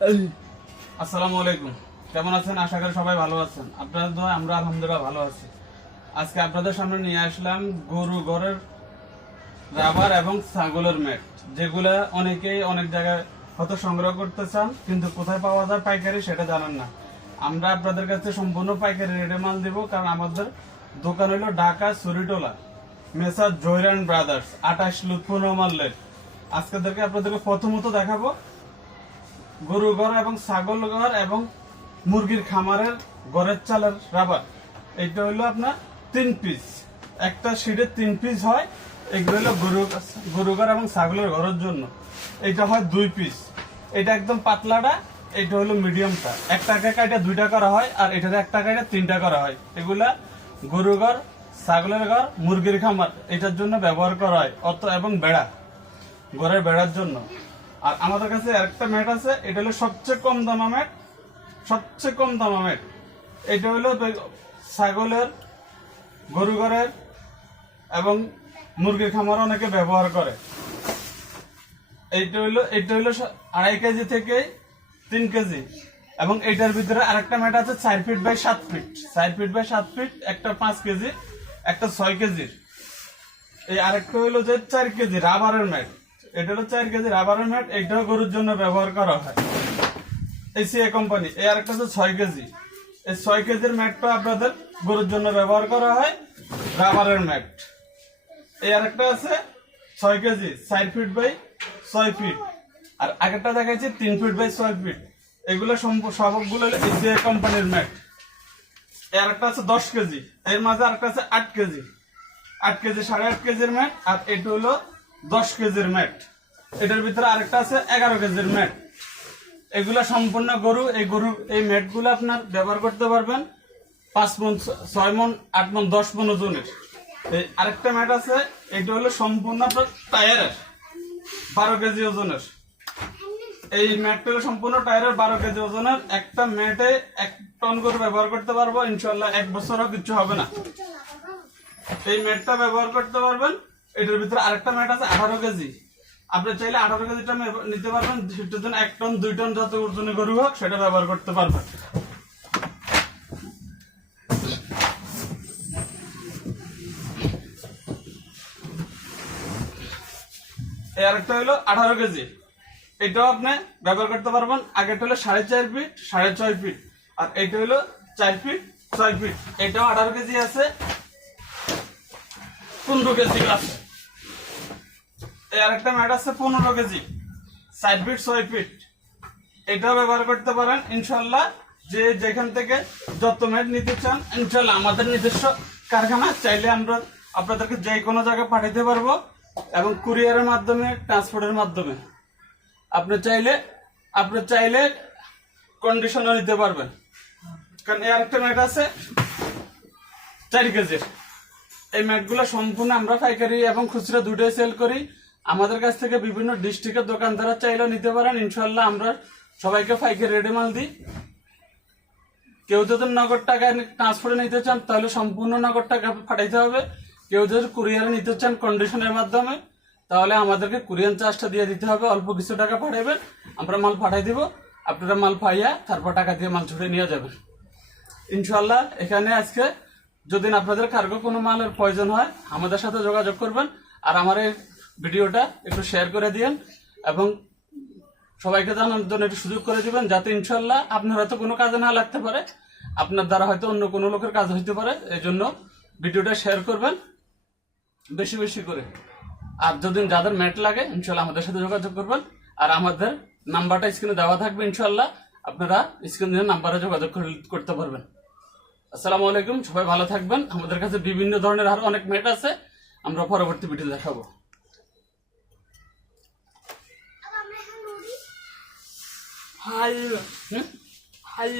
আসসালামু আলাইকুম, কেমন আছেন? আশা করি সবাই ভালো আছেন। আপনাদের দোয়ায় আমরা আলহামদুলিল্লাহ ভালো আছি। আজকে আপনাদের সামনে নিয়ে আসলাম গরু ঘরের রাবার এবং ছাগলের ম্যাট, যেগুলা অনেকেই অনেক জায়গায় হয়তো সংগ্রহ করতে চান, কিন্তু কোথায় পাওয়া যায় পাইকারি সেটা জানেন না। আমরা আপনাদের কাছে সম্পূর্ণ পাইকারি রেটে মাল দিব, কারণ আমাদের দোকান হলো ঢাকা সুরিটোলা মেসার জয়রান ব্রাদার্স 28 লুৎফুর রহমান লেন। আজকে আপনাদেরকে প্রথমত দেখাবো গরু ঘর এবং ছাগল ঘর এবং মুরগির খামারের ঘরের চালের রাবার। এইটা হলো আপনার 3 পিস, একটা শিটের 3 পিস হয়। এগুলো হলো গরু ঘর এবং ছাগলের ঘরের জন্য। এটা হয় 2 পিস, এটা একদম পাতলাটা, এটা হলো মিডিয়ামটা। 1 টাকা কাটা 2টা করা হয়, আর এটাতে 1 টাকা কাটা 3টা করা হয়। এগুলা গরু ঘর, ছাগলের ঘর, মুরগির খামার এটার জন্য ব্যবহার করা হয়, অত এবং বেড়া, ঘরের বেড়ার জন্য। আর আমাদের কাছে আরেকটা ম্যাট আছে, এটা হলো সবচেয়ে কম দামা ম্যাট, সবচেয়ে কম দামা ম্যাট। এটা হলো ছাগলের, গরু ঘরের এবং মুরগির খামার অনেকে ব্যবহার করে। এটা হলো 2.5 কেজি থেকে 3 কেজি, এবং এটার ভিতরে আরেকটা ম্যাট আছে 4 feet by 7 feet, 4 feet by 7 feet, একটা 5 কেজি, একটা 6 কেজির। এই আরেকটা হলো যে 4 কেজি রাবারের ম্যাট। এটা হলো 4 কেজি রাবারের ম্যাট, এইটাও গরুর জন্য ব্যবহার করা হয়, এসিআই কোম্পানি। এই আরেকটা হচ্ছে 6 কেজি। এই 6 কেজির ম্যাটটা আপনাদের গরুর জন্য ব্যবহার করা হয়, রাবারের ম্যাট। এই আরেকটা আছে 6 কেজি 4 ফিট বাই 6 ফিট, আর আগেরটা দেখাচ্ছি 3 ফিট বাই 6 ফিট। এগুলো সবগুলো এসিআই কোম্পানির ম্যাট। এই আরেকটা আছে 10 কেজি, এর মাঝে আরেকটা আছে 8 কেজি, 8 কেজি 8.5 কেজির ম্যাট, আর এটা হলো 10 কেজির ম্যাট। এটার ভিতরে আরেকটা আছে 11 কেজির ম্যাট। এগুলা সম্পূর্ণ গরু, এই ম্যাট গুলো আপনার ব্যবহার করতে পারবেন 5 মন, 6 মন, 8 মন, 10 মন ওজনের। এই আরেকটা ম্যাট আছে, এটা হলো সম্পূর্ণ আপনার টায়ারের 12 কেজি ওজনের। এই ম্যাটটা হলো সম্পূর্ণ টায়ারের 12 কেজি ওজনের। একটা ম্যাটে 1 টন করে ব্যবহার করতে পারবো ইনশাল্লাহ, 1 বছরও কিছু হবে না। এই ম্যাটটা ব্যবহার করতে পারবেন। এটার ভিতরে আরেকটা ম্যাট আছে 18 কেজি। আপনি চাইলে 18 কেজিটা নিতে পারবেন, সেটার জন্য 1 টন 2 টন যত ওজনে গরু হোক সেটা ব্যবহার করতে পারবেন। এই আরেকটা হলো 18 কেজি, এটাও আপনি ব্যবহার করতে পারবেন। আগেরটা হলো 4.5 ফিট 6.5 ফিট, আর এইটা হলো 4 ফিট 6 ফিট। এটাও 18 কেজি আছে, 15 কেজি আছে। এই আরেকটা ম্যাট আছে 15 কেজি 4 ফিট 6 ফিট, এটাও ব্যবহার করতে পারেন ইনশাল্লাহ। যে যেখান থেকে যত ম্যাট নিতে চান ইনশাল্লাহ আমাদের নিজস্ব কারখানা, চাইলে আমরা আপনাদেরকে যে কোনো জায়গায় পাঠাতে পারবো, এবং কুরিয়ারের মাধ্যমে, ট্রান্সপোর্টের মাধ্যমে। আপনি চাইলে কন্ডিশনও নিতে পারবেন। কারণ এই আরেকটা ম্যাট আছে 4 কেজির। এই ম্যাটগুলো সম্পূর্ণ আমরা পাইকারি এবং খুচরা দুটোই সেল করি। আমাদের কাছ থেকে বিভিন্ন ডিস্ট্রিক্টের দোকানদাররা চাইলেও নিতে পারেন ইনশাল্লাহ। আমরা সবাইকে পাইকারি রেডি মাল দিই। কেউ যদি নগদ টাকা ট্রান্সফারে নিতে চান তাহলে সম্পূর্ণ নগদ টাকা পাঠাইতে হবে। কেউ যদি কুরিয়ারে নিতে চান কন্ডিশনের মাধ্যমে, তাহলে আমাদেরকে কুরিয়ার চার্জটা দিয়ে দিতে হবে, অল্প কিছু টাকা পাঠাবেন, আমরা মাল পাঠাই দিব। আপনারা মাল পাইয়া তারপর টাকা দিয়ে মাল ছুটে নিয়ে যাবেন ইনশাল্লাহ। এখানে আজকে যদি আপনাদের কার্গো কোনো মালের প্রয়োজন হয় আমাদের সাথে যোগাযোগ করবেন, আর আমার এই ভিডিওটা একটু শেয়ার করে দিন, এবং সবাইকে জানার জন্য একটু সুযোগ করে দিবেন, যাতে ইনশাল্লাহ আপনার হয়তো কোনো কাজে না লাগতে পারে, আপনার দ্বারা হয়তো অন্য কোনো লোকের কাজ হইতে পারে। এই জন্য ভিডিওটা শেয়ার করবেন বেশি বেশি করে। আর যদি যাদের ম্যাট লাগে ইনশাল্লাহ আমাদের সাথে যোগাযোগ করবেন, আর আমাদের নাম্বারটা স্ক্রিনে দেওয়া থাকবে ইনশাল্লাহ, আপনারা স্ক্রিনে নাম্বারে যোগাযোগ করতে পারবেন। আসসালামু আলাইকুম, সবাই ভালো থাকবেন। আমাদের কাছে বিভিন্ন ধরনের আরো অনেক ম্যাট আছে, আমরা পরবর্তী ভিডিও দেখাবো। High high